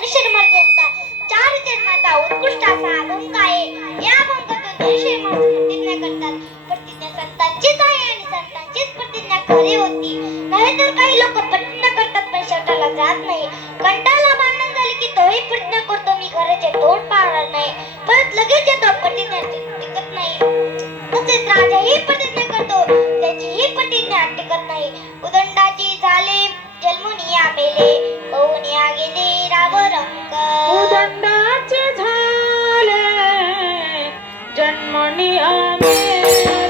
धनुष्यमार्गाचा चार चरणाचा उत्कृष्ट असा अभंग आहे. या प्रतिज्ञा करतात. प्रतिज्ञा संतांचीच आहे प्रतिज्ञा खरी होती. लोक प्रतिज्ञा करतात पण जात नाही. कंटाळा भांडण झाले की तोही प्रतिज्ञा करतो मी घराचे तोंड पाहणार नाही. परत लगेच येतो प्रतिज्ञा टिकत नाही. तसेच करतो त्याची प्रतिज्ञा टिकत नाही. उदंडाची झाले जन्मुनिया मेले पौनिया गेले राव रंग उदंडाचे झाले जन्मनिया मेले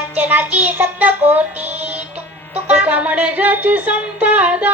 कांचनाची सप्त कोटी तुका तुका म्हणजाची संपदा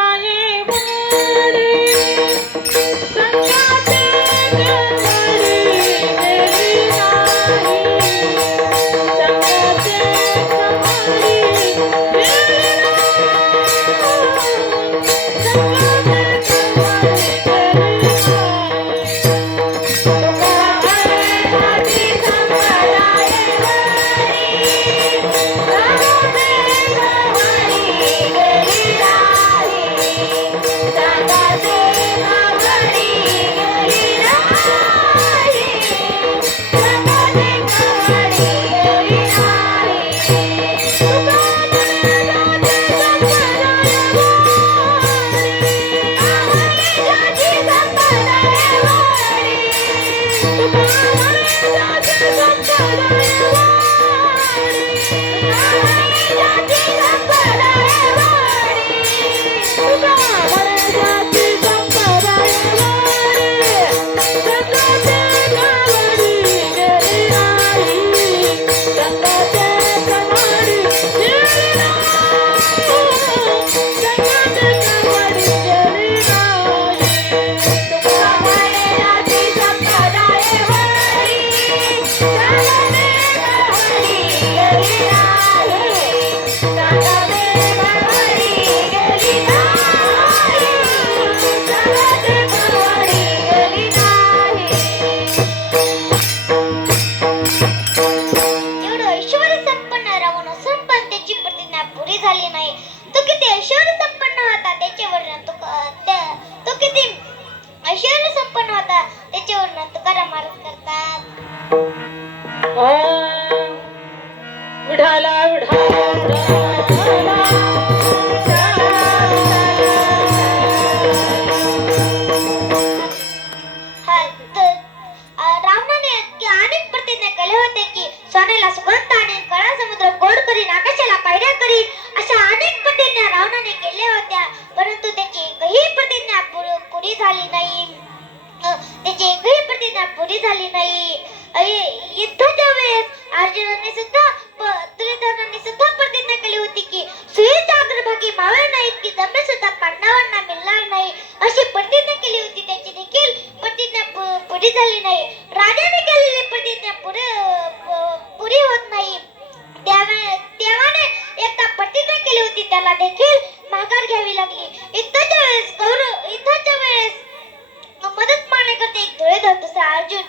Yeah. घ्यावी लागली. इतक्याच्या वेळेस इतक्याच्या वेळेस मदत मागण्याकरता एक धुळे धर दुसरा अर्जुन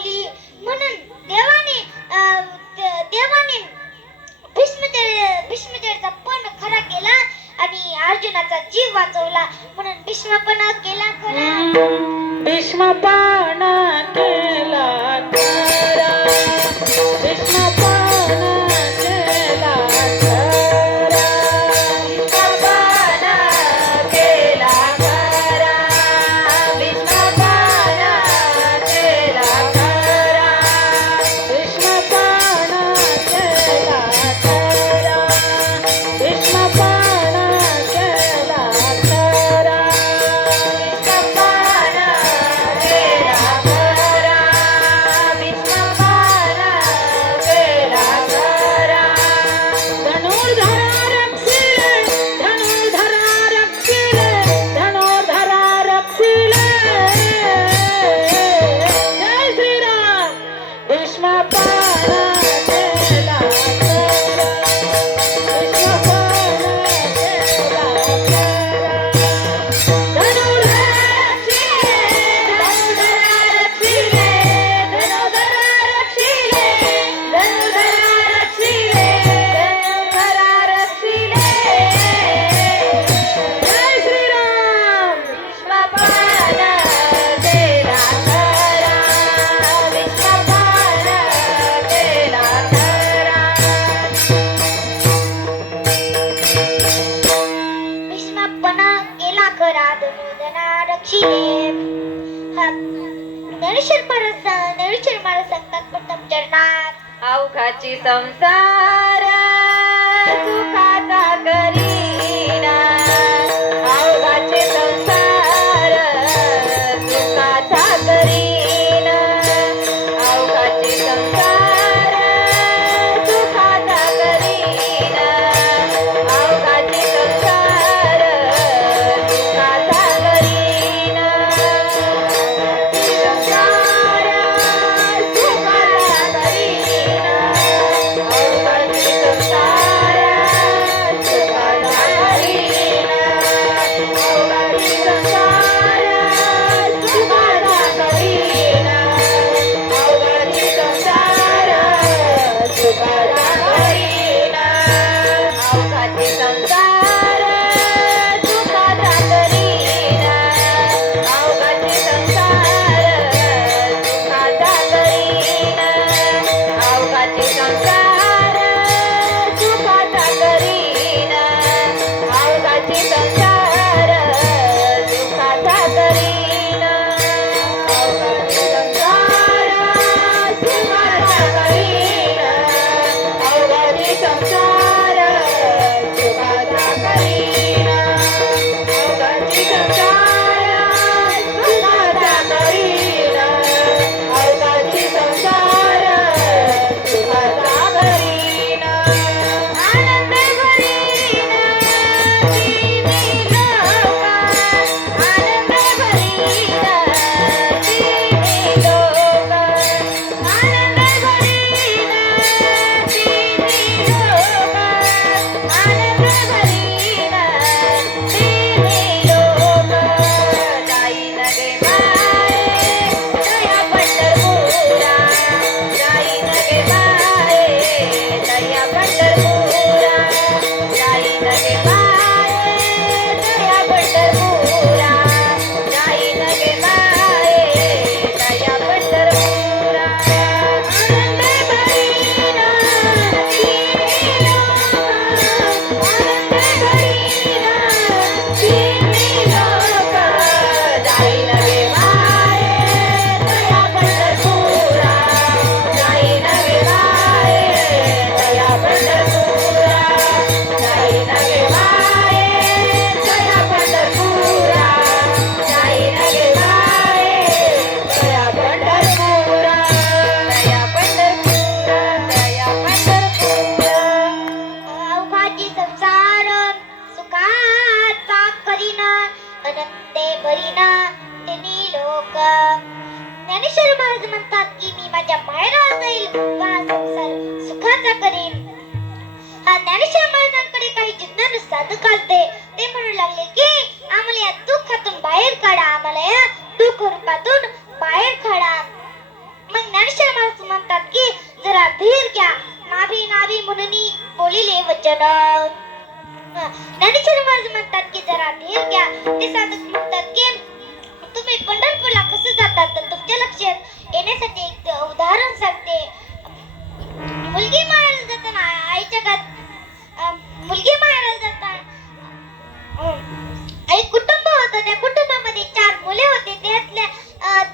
兜。ಸಂಸಾರ ಸುಖ अनंते भरीना तिन्ही लोक ज्ञानेश्वर महाराज म्हणतात की मी माझ्या मायरा जाईल वा संसार सुखाचा करेन हा ज्ञानेश्वर महाराजांकडे काही जिज्ञान साधक आलते ते म्हणू लागले की आम्हाला या दुःखातून बाहेर काढा आम्हाला या दुःख रूपातून बाहेर काढा मग ज्ञानेश्वर महाराज म्हणतात की जरा धीर घ्या नाभी नाभी म्हणून बोलिले वचन ज्ञानेश्वर महाराज म्हणतात की जरा धीर घ्या. ते साधक म्हणतात की तुम्ही पंढरपूरला कसं जातात तर तुमच्या लक्षात येण्यासाठी एक उदाहरण सांगते. मुलगी मारायला जाताना आईच्या घात मुलगी मारायला जाताना एक कुटुंब होतं. त्या कुटुंबामध्ये चार मुले होते. त्यातल्या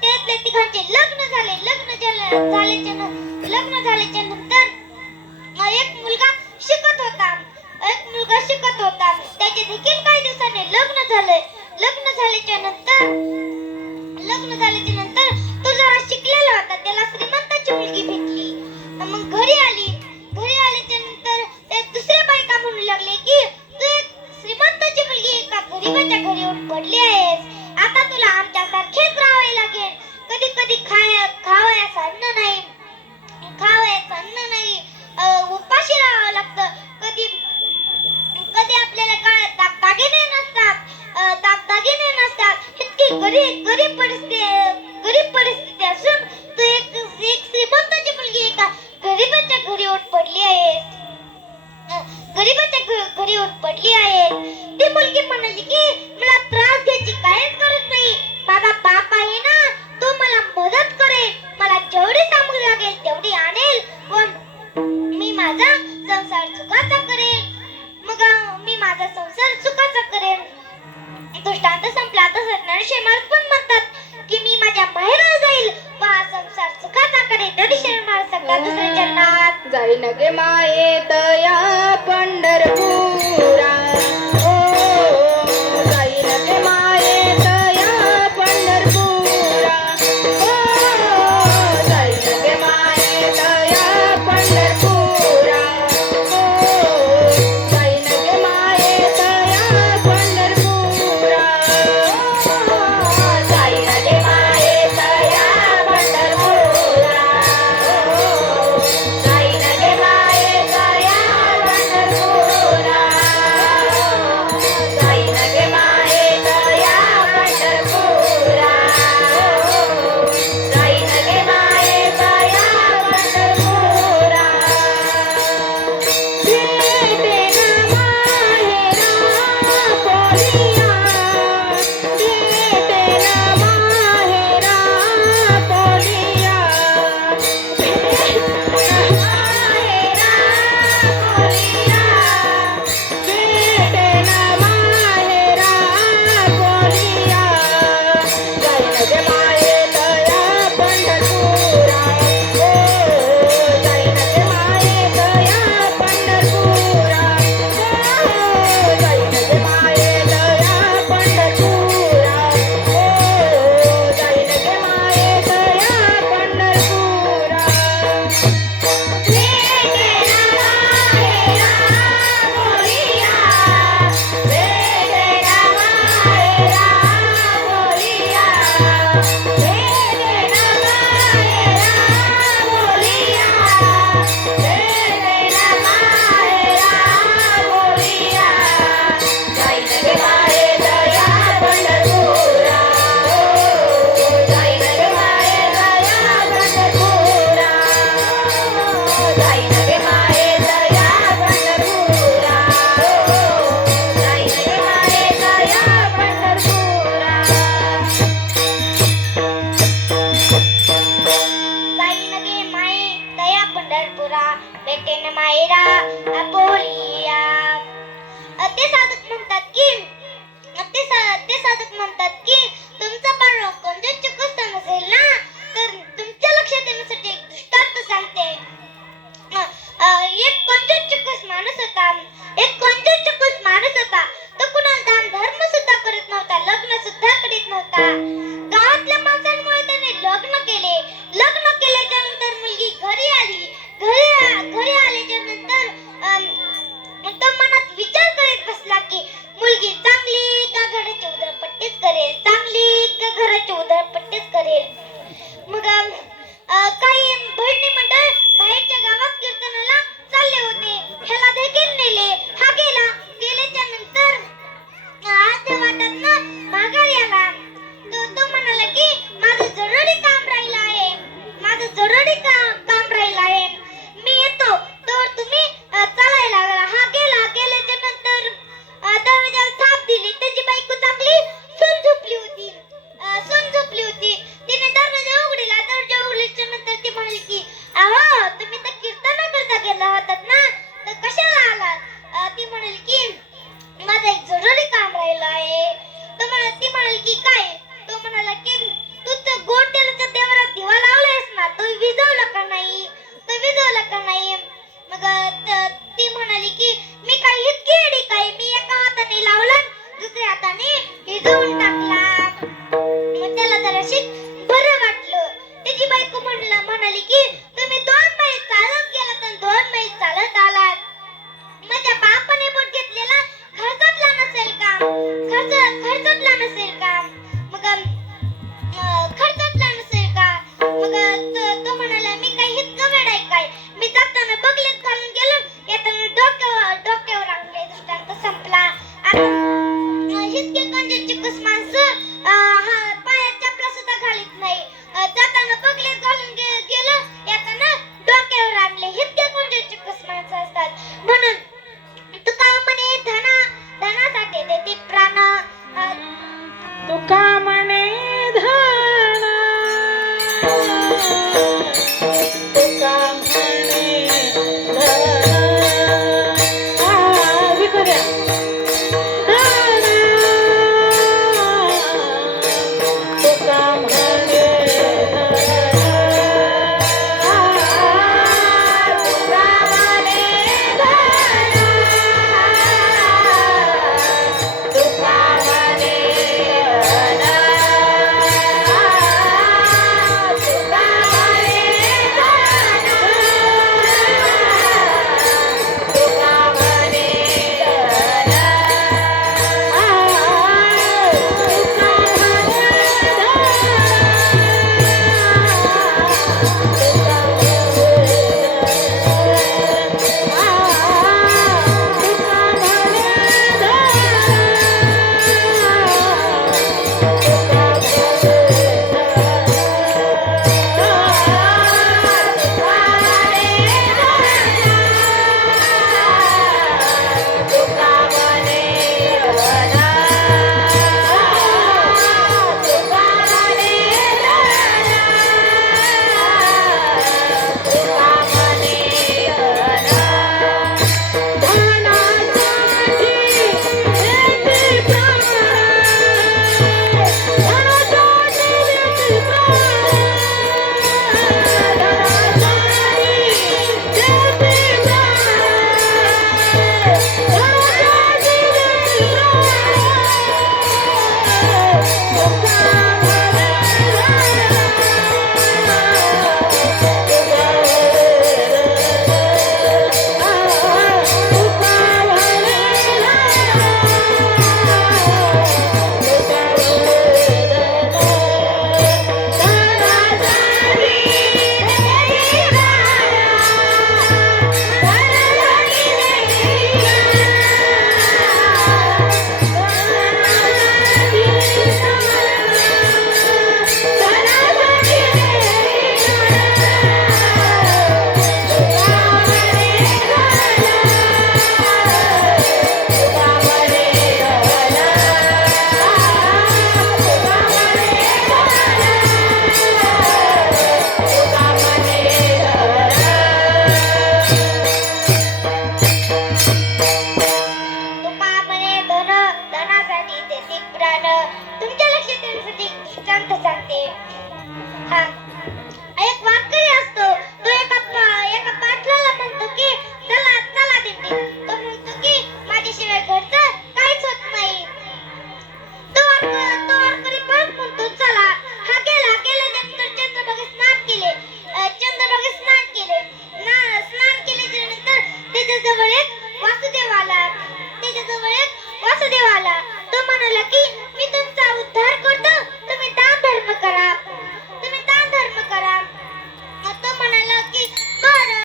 त्यातल्या तिघांचे लग्न झाले. लग्न झाले झाल्याच्या लग्न झाल्याच्या Thank you.